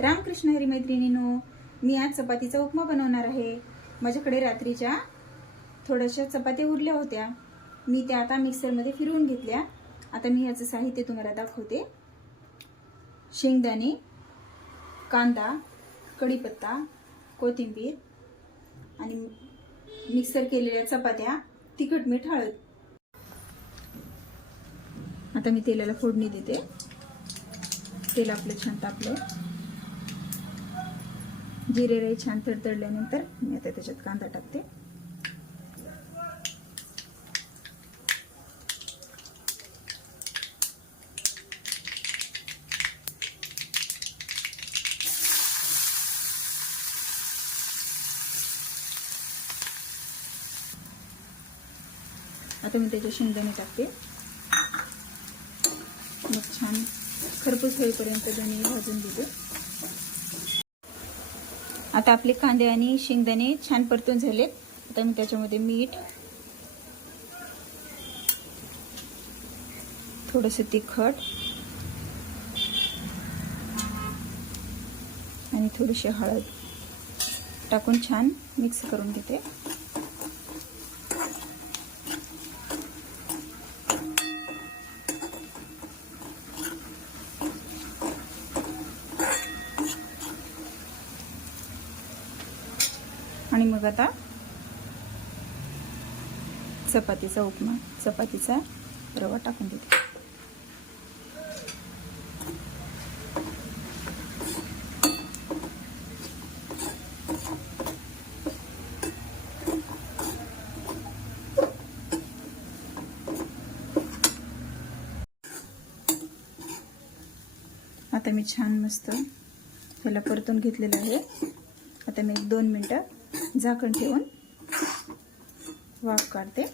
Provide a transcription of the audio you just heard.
रामकृष्ण हरी मैत्रिणींनो, मी आज चपातीचा उपमा बनवणार आहे। माझ्याकडे रात्रीच्या थोड्याशा चपात्या उरल्या होत्या, मी त्या आता मिक्सरमध्ये फिरवून घेतल्या। आता मी याचं साहित्य तुम्हाला दाखवते। शेंगदाणे, कांदा, कढीपत्ता, कोथिंबीर आणि मिक्सर केलेल्या चपात्या, तिखट, मीठ, हळद। आता मी तेलाला फोडणी देते। तेल आपलं छान तापलं, जिरे राई छान तडतडल्यानंतर मी आता त्याच्यात कांदा टाकते। आता मी त्याचे शेंगदाणे टाकते, मग छान खरपूस होईपर्यंत दोन्ही भाजून घेते। आता आपले कांदे आणि शेंगदाणे छान परतून झालेत। आता मी त्याच्यामध्ये मीठ, थोडंसं तिखट आणि थोडीशी हळद टाकून छान मिक्स करून घेते। आणि मग आता चपातीचा उपमा, चपातीचा रवा टाकून देते। आता मी छान मस्त ह्याला परतून घेतलेलं आहे। आता मी 1-2 मिनिटं झाकण ठेवून वाफ काढते।